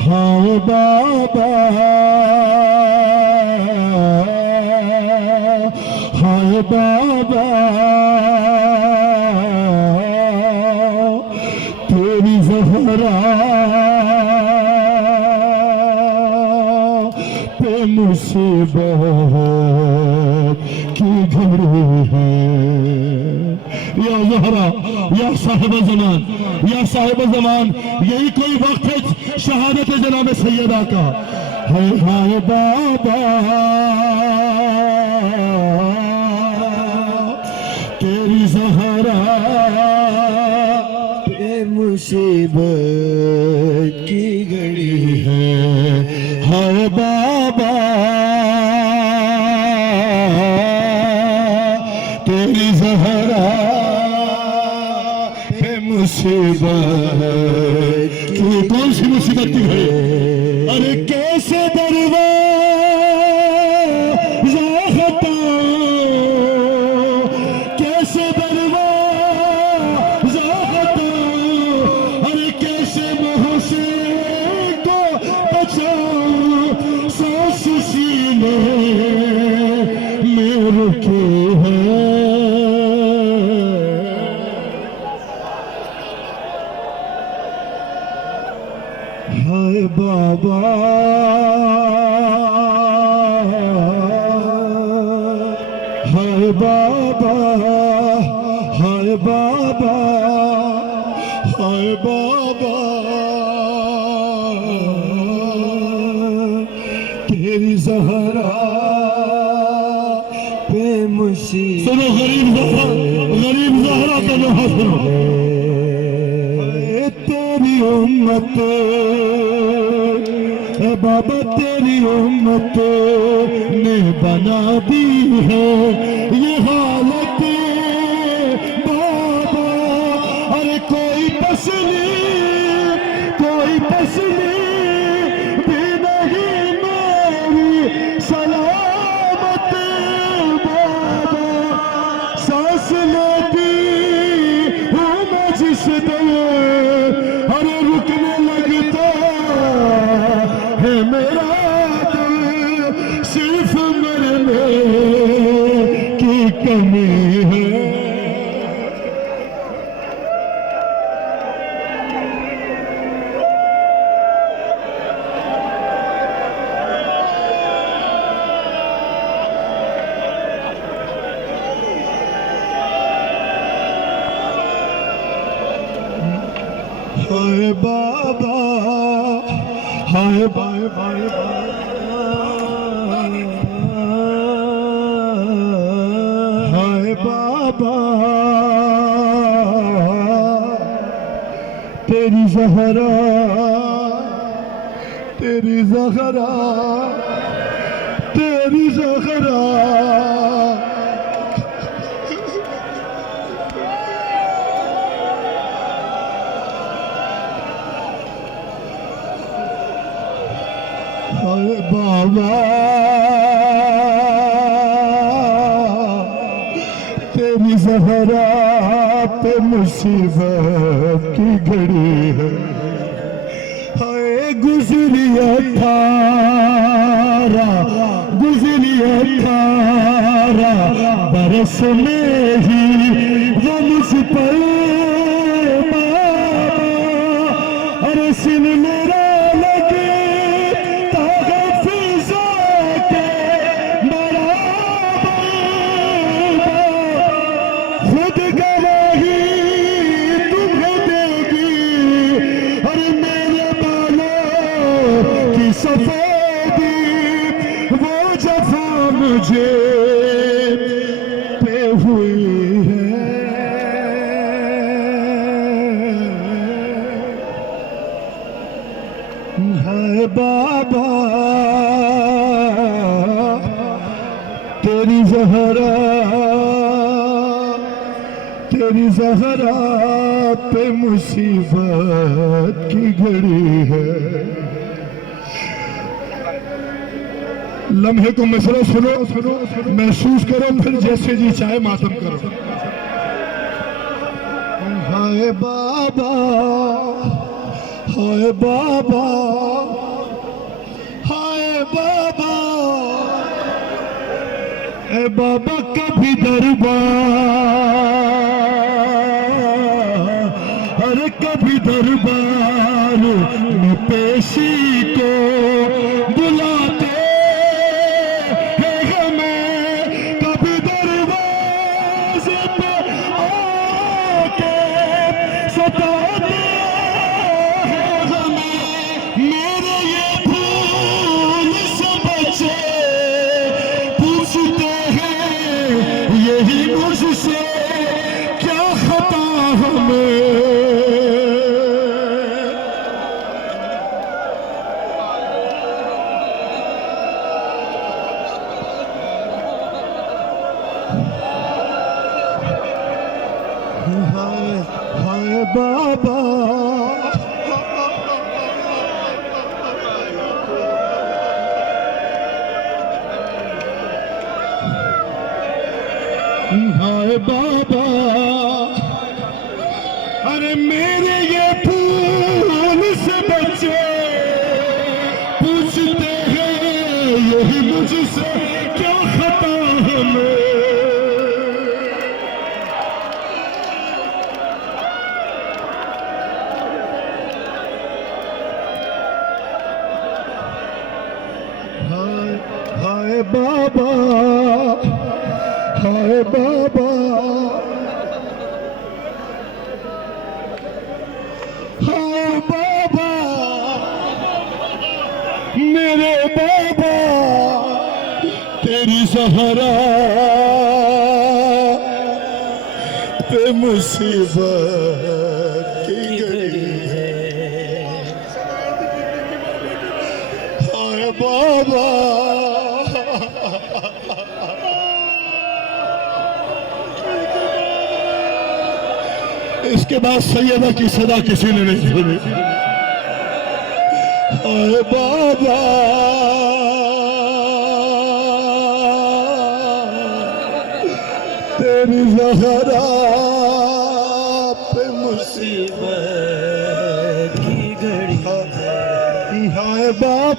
हाय बाबा, हाय बाबा, तेरी ज़हरा पे मुसीबत की घड़ी है। या ज़हरा, या साहिब ज़मान, या साहिब ज़मान, यही कोई वक्त है शहादत जनाब सैयदा का। हाय बाबा, तेरी ज़हरा पे मुसीबत की घड़ी है। हाय बाबा, तेरी ज़हरा पे मुसीबत की, कौन सी मुसीबत की घड़ी? अरे कैसे दरवाज़ा हटाऊं, कैसे दरवाज़ा हटाऊं, अरे कैसे मुँह से को बचाऊं, सांस सीने में रुके है। हाय बाबा, हाय बाबा, हाय बाबा, हाय बाबा, तेरी ज़हरा पे मुसीबत। सुनो गरीब ज़हरा, गरीब ज़हरा का जो हासिल तेरी उम्मत, ए बाबा तेरी उम्मत ने बना दी है ये हालत बाबा। अरे कोई तस्लीम भी नहीं मेरी सलामत बाबा। सांस लेती हूँ मैं जिस दर, अरे रुकने लगता है मेरा दिल, सिर्फ मरने की कमी है। हाय बाबा, हाय बाय बाय हाय बाबा, तेरी ज़हरा, तेरी ज़हरा, तेरी ज़हरा हाय बाबा, तेरी ज़हरा पे मुसीबत की घड़ी है। हाय गुज़री 18 बरस में ही वो मुझ पर बाबा, अरे सिन मेरा सफेदी वो जफा मुझे पे हुई है। हाय बाबा, तेरी ज़हरा, तेरी ज़हरा पे मुसीबत की घड़ी है। लम्हे को मसला सुनो, महसूस करो, फिर जैसे जी चाहे मातम करो। हाय बाबा, हाय बाबा, है बाबा कभी दरबार, अरे कभी दरबार में पेशी को बुलाते हैं हमें, कभी दरवाजे पे आके सताते हैं हमें। मेरे ये भूल से बचे पूछते हैं यही मुझसे क्या खता हमें। हाय हाय बाबा, हाय बाबा, अरे मेरे ये फूल से बच्चे पूछते हैं यही मुझसे क्या खता हमें। हाय हाय बाबा, हाय बाबा, हाय बाबा, मेरे बाबा तेरी सहारा पे मुसीबत की घड़ी है। हाय बाबा, इसके बाद सैयदा की सदा किसी ने नहीं सुनी। हाय बाबा, तेरी ज़हरा पे मुसीबत की घड़ी है। हाय बाबा।